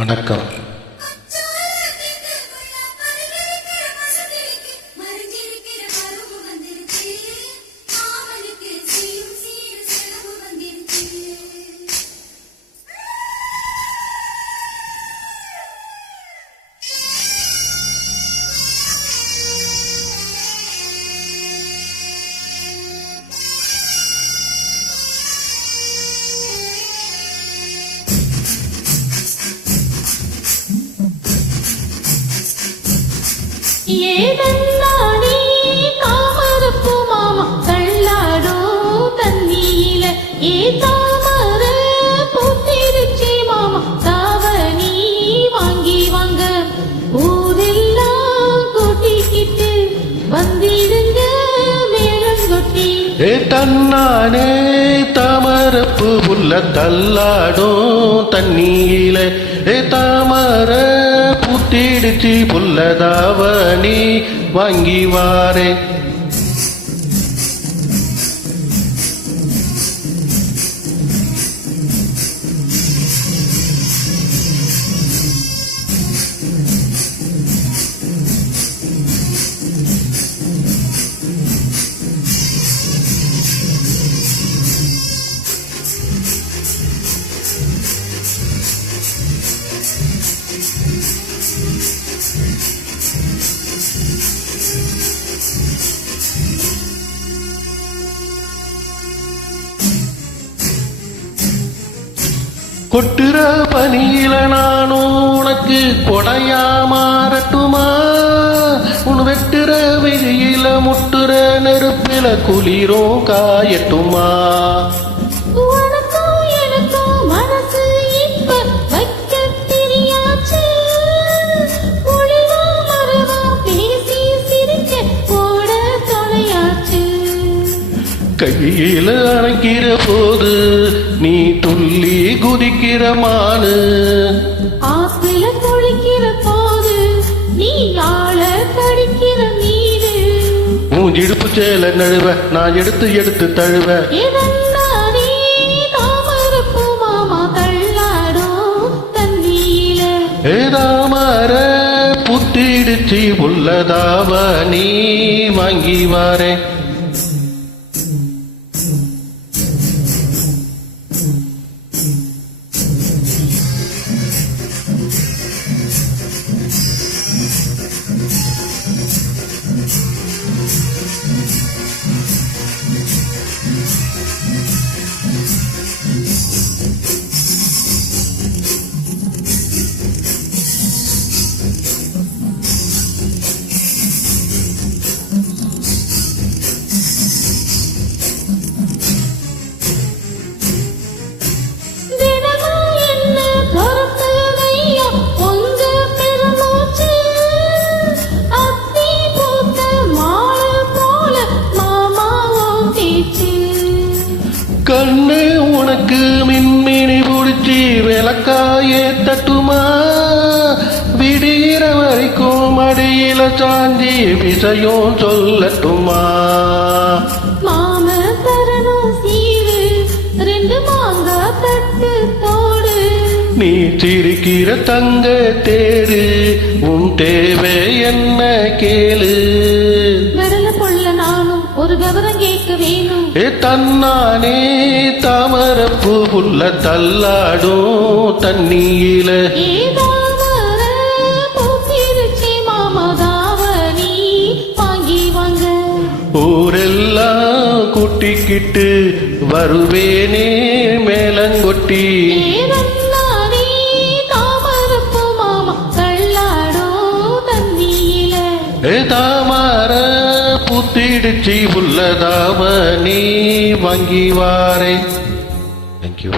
வணக்கம். ஏதன்னானே தாமரப்பு மாமா தள்ளாடும் தண்ணியில தாமர பூத்திருச்சி மாமா தாவணி வாங்கி வாங்க ஊரெல்லாம் கூட்டிக்கிட்டு வந்திடுங்க மேளங்கொட்டி. தன்னானே தாமரப்பு புல்ல தள்ளாடும் தண்ணியில தாமர பூத்திடுச்சி புல்லதாவணி வாங்கி வாரே. கொட்டுற பனியில நானும் உனக்கு கொடையா மாறட்டுமா? உன் வெட்டுற வெயில முட்டுற நெருப்பில குளிரும் காயட்டுமா? கையில அணைக்கிற போது நீ துள்ளி குதிக்கிற மானு, ஆப்பிள குளிக்கிற போது நீ ஆள கடிக்கிற மீனு. இடுப்பு சேல நழுவ நான் எடுத்து எடுத்து தழுவ. தாமரப்பு மாமா தள்ளாடும் தண்ணியில தாமர புத்திடுச்சி உள்ளதாவணி வாங்கி வாரேன். கண்ணு உனக்கு மின்மினி புடிச்சி விளக்காயே தட்டுமா? விடுகிற வரைக்கும் அடியில சாஞ்சி விஷயம் சொல்லட்டுமா? மாம தரணும் சீரு 2 மாங்கா தட்டு தோடு. நீ சிரிக்கிற தங்க தேரு உன் தேவை என்ன கேளு. விரல பொல்ல நானும் ஒரு கவரம் கேட்க வேணும். தன்னானே தாமரப்பு புல்ல தள்ளாடும் தண்ணியில பூத்திருச்சி மாமா தாவணி வாங்கி வாங்க. ஊரெல்லாம் கூட்டிக்கிட்டு வருவேனே மேளங்கொட்டி. தாமரப்பு மாமா தள்ளாடும் தண்ணியில தாமர பூத்திடுச்சி உள்ளதாவணி வாங்கி வாரேன். தேங்க்யூ.